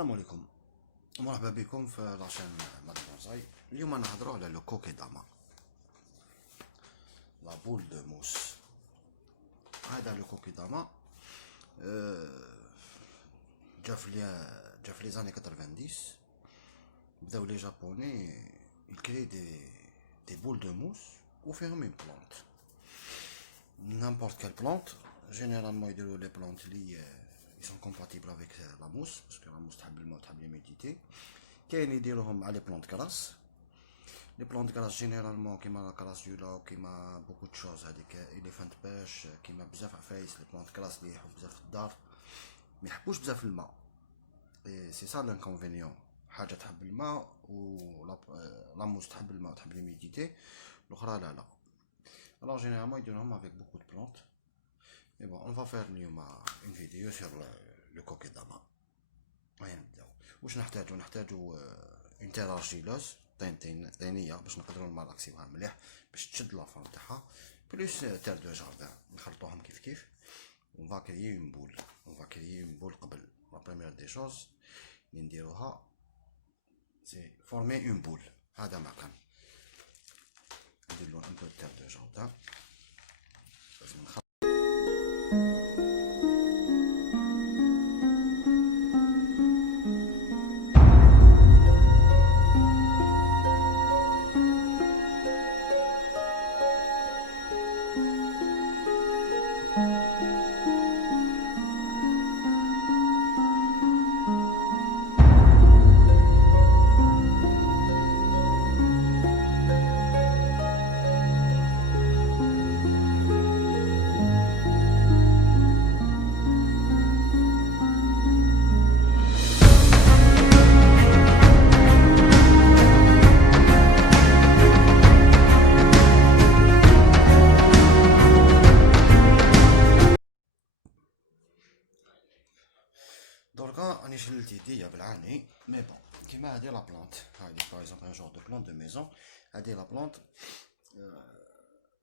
السلام عليكم، مرحبا بكم في لاشين مادام بونساي. اليوم نهضروا على لو كوكي داما، لا بول دو موس. هذا لو كوكي داما جا في لي زاني 90. بداو لي جابوني يكري دي بول دو موس وفيهم اون بلانت، نامبورت كال بلانت. جينيرالمون يديروا لي بلانت لي ils sont compatibles avec la mousse parce que la mousse تحب الماء وتحب l'humidité. كاين يديروهم على لي بلانت كراس. لي بلانت كراس جينيرالمون كيما لا كراس دو لا وكيما بوكو دو شوز هذيك اليفانت باش كيما بزاف عفايس. لي بلانت كراس لي يحبوا بزاف في الدار ما يحبوش بزاف الماء، اي سي سا لانكونفينيون. حاجه تحب الماء و لا موس تحب الماء وتحب ليميديتي، الاخرى لا. الوغ جينيرالمون يديروهم افيك بوكو دو بلانت. مي بون اون فا فير اليوم اون فيديو سور لو كوكي داما. هيا نبداو. واش نحتاجو اون تير ارجيلوز طينيه باش نقدروا نماركسيوها مليح باش تشد لافورم تاعها، بلوس تير دو جاردان نخلطوهم كيف اون فا كريي اون بول. قبل لا بروميير دي شوز اللي نديروها سي فورمي اون بول. هذا ما كان ندير له ان بو تير دو جاردان. لازم نخلط دركا راني شلت يديا بالعاني. مي بون كيما هادي لا بلانت، هادي باغ اكزومبل ان جور دو بلانت دو ميزون. هادي لا بلانت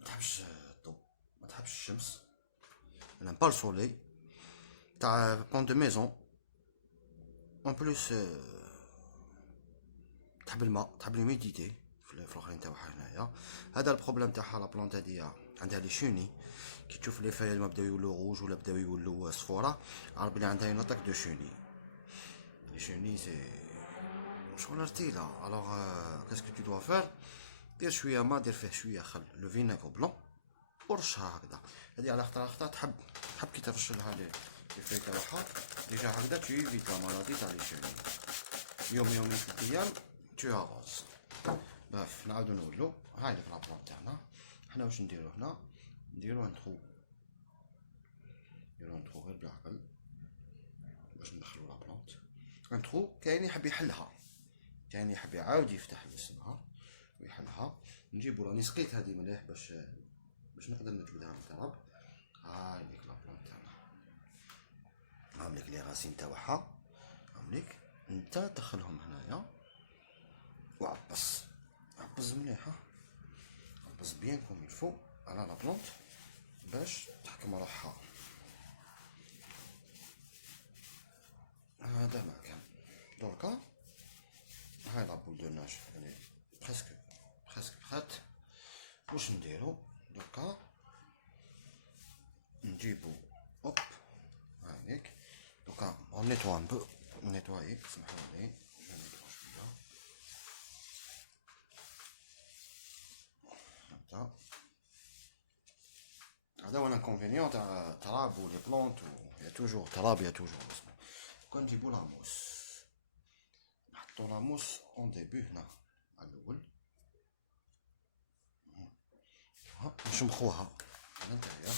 متحبش الضو، متحبش الشمس، نام با السولي، تاع بلانت دو ميزون. اون بلوس تحب الماء، تحب لوميديتي في الاخرين تاعها هنايا. هذا البروبليم تاعها لا بلانت هادي عندها لي شوني. كي تشوف لي فايل ما بداو يولو روج ولا بداو يولو صفورة، عرف بلي عندها اون اتاك دو شوني. لي شوني سي شغل رتيلة. الوغ كاسكو تو دوا فير، دير شويه ما، دير فيه شويه خل لو فينيغ بلون ورشها هكذا. هادي على خاطر تحب كي ترش لها لي فاي تاعها ديجا هكذا تو ايفيت لا مالادي تاع لي شوني. يومين 3 ايام تو اغوز. باف نعاودو نولو. هاي ديك لابلون تاعنا. حنا واش نديرو هنا؟ نديرو ان ترو غير بالعقل باش ندخلو لابلونت. ان ترو كاين يحب يحلها، كاين يحب يعاود يفتح يسمها ويحلها. نجيبو راني سقيت هادي مليح باش نقدر نجبدها من التراب. هاي ديك لابلونت تاعنا، عاملك لي غاسين تاعها، عاملك انت دخلهم هنايا وعبس مليح. عبس بيان كوم يلفو على لابلونت باش تحكم روحها. هذا ما كان. دركا هاي لابول دو ناج يعني بريسك بخات. واش نديرو دركا؟ نجيبو اوب هايك. دركا اون نيتوا ان بو، نيتوايي سمحولي جو نيتوا شويه هكذا. هذا هو الانكونفينيون تاع التراب و لي بلونت، يا توجور تراب يا توجور اسمه. كون نجيبو لاموس، نحطو لاموس اون ديبي هنا على الاول، نشمخوها من نتايا،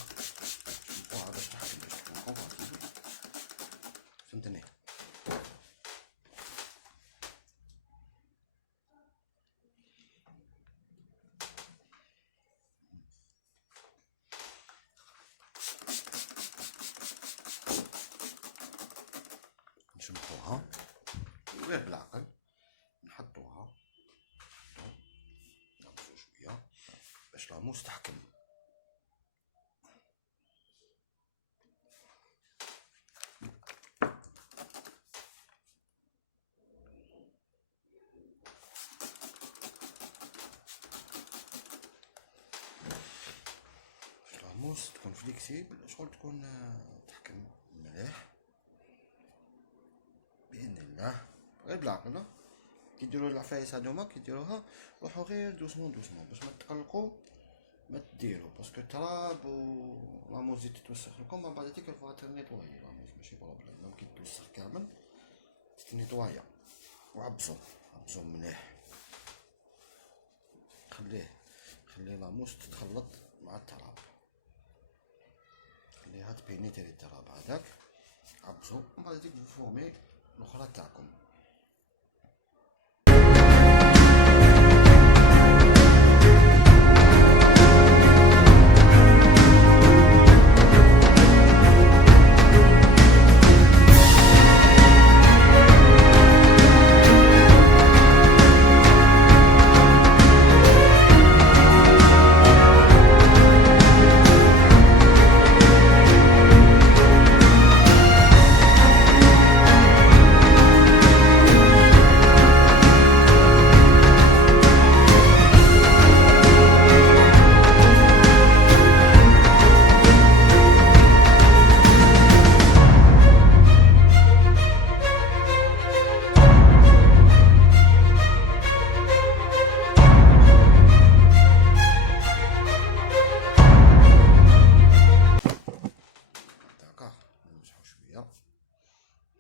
نشمخوها باش تحكم باش تكون كومباتيبل. فهمتني؟ نشمخوها غير بالعقل، نحطوها نقصو شويه باش لاموس تحكم. لاموس تكون فليكسيبل، شغل تكون تحكم مليح باذن الله. غير بالعقل كي ديروا العفايس هادوما كي ديروها روحو غير دوسمون دوسمون باش ما تقلقوا ما ديروا، باسكو التراب و لاموس تتوسخ لكم من بعد تيك فوا تنيطواي لاموس ماشي بروبليم. ميم كي توسخ كامل تنيطوايا وعبسو عبسو مليح. خلي لاموس تتخلط مع التراب، خليها تبينيتري التراب هذاك، عبسو ومن بعد تيك فومي الاخرى تاعكم.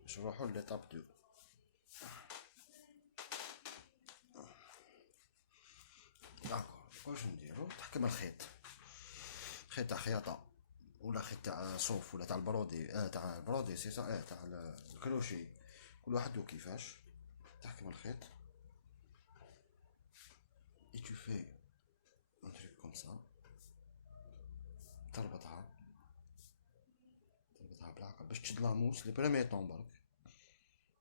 باش نروحو ليطاب دو. داكور واش نديرو؟ تحكم الخيط، خيط تاع خياطة ولا خيط تاع صوف ولا تاع البرودي تاع البرودي سي صا تاع الكروشي، كل واحد وكيفاش تحكم الخيط. et tu fais un truc comme ça، تربطها بالعقل باش تشد لاموس لي بريمي طون برك،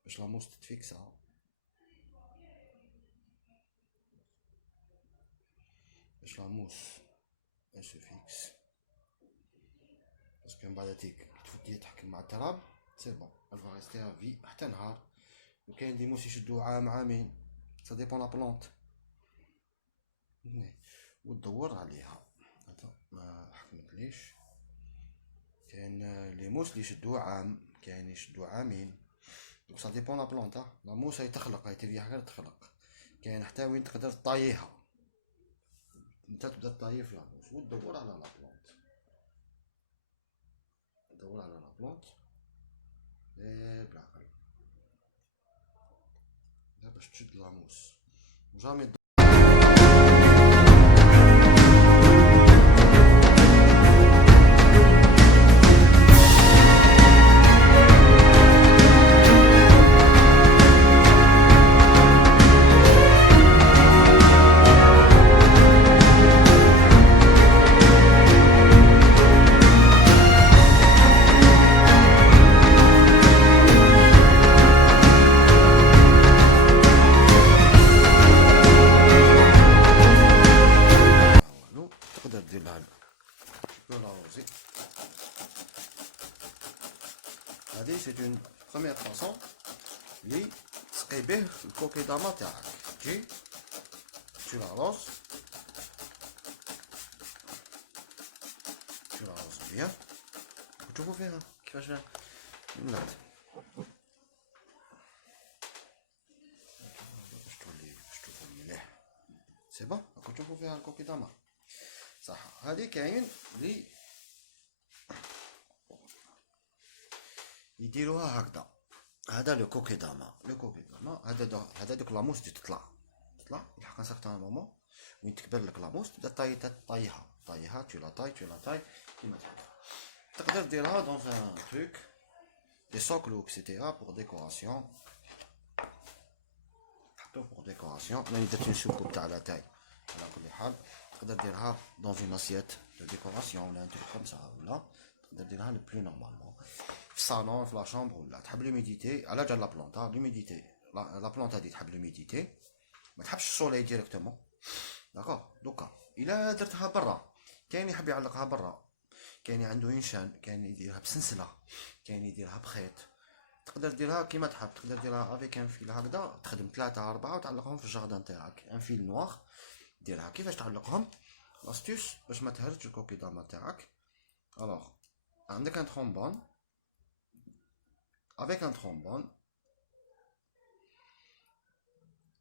باش لاموس تتفيكسا، باش لاموس elle se fixe، باسكو من بعد تيك تفوتي تحكم مع التراب سي بون elle va rester à vie حتى نهار. وكاين دي موس يشدو عام عامين، سا ديبون لا بلونط، وتدور عليها. هذا ما حكمتليش، كاين لي موس اللي يشدوه عام، كاين يشدوه عامين، دونك سا ديبون لا بلونط. لا موس هي تخلق، هي تريح غير تخلق، كاين حتى وين تقدر طاييها، انت تبدا طايي في لاموس وتدور على لا بلونط، تدور على لا بلونط بالعقل باش تشد لاموس جامي. تقدر دير لها لارونزي. هذه سي اون بروميير فاصون لي تسقي به الكوكي داما تاعك. تجي tu l'arroses bien. تشوفوا فيها كيفاش ولات باش تشوفوا مليح سي بون. راكم تشوفوا فيها الكوكي داما صح. هذه كاين لي يديروها هكذا، هذا لو كوكي داما، هذا دوك لاموس تطلع يلحق ان سارتان مومون وين تكبر لك لاموس تبدا طايها tu la tailles كيما تحب. تقدر ديرها دون ان تروك دي سوكل و اكسيتيرا بور ديكوراسيون، تحطوه بور ديكوراسيون. انا درت اون سوكوب تاع لا تاي على كل حال. تقدر ديرها دون اون اسيت دو ديكوراسيون ولا ان تروك خمسة، ولا تقدر ديرها لو بلو نورمالمون في الصالون في لا شامبر. ولا تحب لوميديتي على جال لا بلونطا، لوميديتي لا بلونطا هادي تحب لوميديتي، ما تحبش السولي ديريكتومون داكور. دوكا الا درتها برا، كاين يحب يعلقها برا، كاين عنده ينشان، كاين يديرها بسنسله، كاين يديرها بخيط. تقدر ديرها كيما تحب، تقدر ديرها افيك ان فيل هكذا، تخدم 3 4 وتعلقهم في الجاردان تاعك. ان فيل نوار ديرها كيفاش تعلقهم لاستيس باش ما تهرج الكوكي داما تاعك. Alors, avec un trombone, avec un trombone,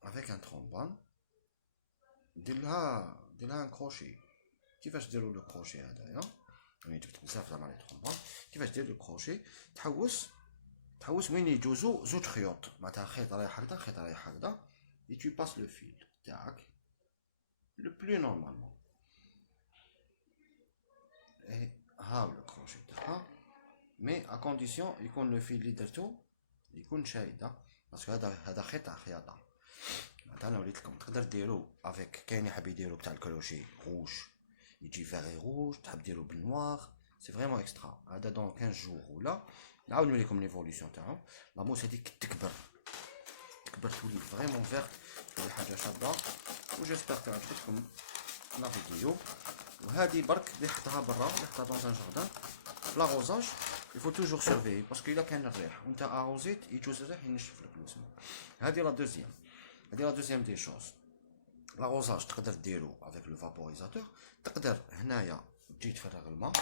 avec un trombone, دير لها un crochet. كيفاش ديروا لو كروشي هذايا؟ يعني جبت بزاف زعما لي ترومبون. كيفاش دير لو كروشي؟ تحوس وين يجوزو زوج خيوط، معناتها خيط رايح هكذا خيط رايح هكذا، et tu passes le fil تاعك le plus normalement. Et هاو لو كروشي تاعها، مي ا كونديسيون يكون لو فيل اللي درتو يكون شايده، باسكو هذا خيط تاع خياطه. معناتها انا وريت لكم تقدر ديرو افيك، كاين يحب يديرو بتاع الكروشي روج يجي فيغي روج، تحب ديرو بالنوار، سي فريمون اكسترا. هذا دون 15 جور ولا نعاود نوريكم ليفوليسيون تاعو. لاموس هذيك تكبر تولي فريمون فيرت، تولي حاجه شابه، و جيسبر تعجبكم لا فيديو. وهذه برك اللي حطها برا، اللي حطها دون ان جاردان لاغوزاج، يفو توجور سيرفي باسكو الا كان الريح وانت اروزيت يجوز الريح ينشف لك الوسم. هذه لا دوزيام دي شوز. لاغوزاج تقدر ديرو افيك لو فابوريزاتور، تقدر هنايا تجي تفرغ الماء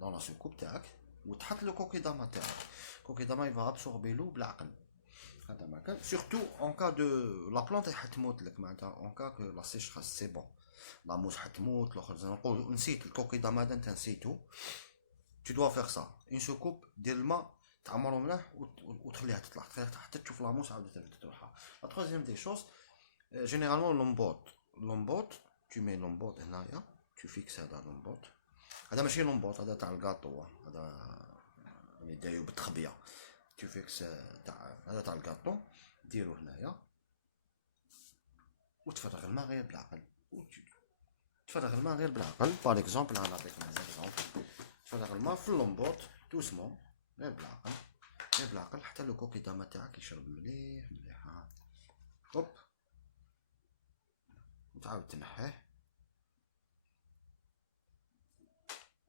دون لا سوكوب تاعك وتحط لو كوكيداما تاعك. كوكيداما يفا ابسوربي لو بالعقل. هذا ما كان سورتو اون كا دو لا بلونت حتموت لك، معناتها اون كا كو لا سيشخاس سي بون، لا موس حتموت. الاخر زي ما نقول نسيت الكوكيداما هذا انت نسيتو، tu dois faire ça une soucoupe ديال الماء تعمرو مليح وتخليها تطلع حتى تشوف لاموس عاودت ترفد روحها. لا تروزيام دي شوز جينيرالمون لومبوت tu mets لومبوت هنايا، tu فيكس هذا لومبوت. هذا ماشي لومبوت، هذا تاع الكاطو، هذا يديرو بالتخبيه. tu فيكس تاع هذا تاع الكاطو، ديرو هنايا وتفرغ الماء غير بالعقل. تفرغ الماء غير بالعقل. باغ اكزومبل انا نعطيكم اكزومبل، تفرغ الماء في اللومبوت دوسمون غير بالعقل حتى لو كوكيداما تاعك يشرب مليح. هوب وتعاود تنحيه.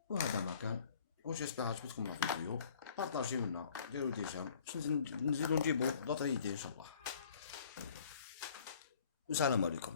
وهذا ما كان، وجيسبر عجبتكم لا فيديو، بارطاجي منا، ديروا دي جيم باش نزيدو نجيبو دوطر ايدي ان شاء الله. والسلام عليكم.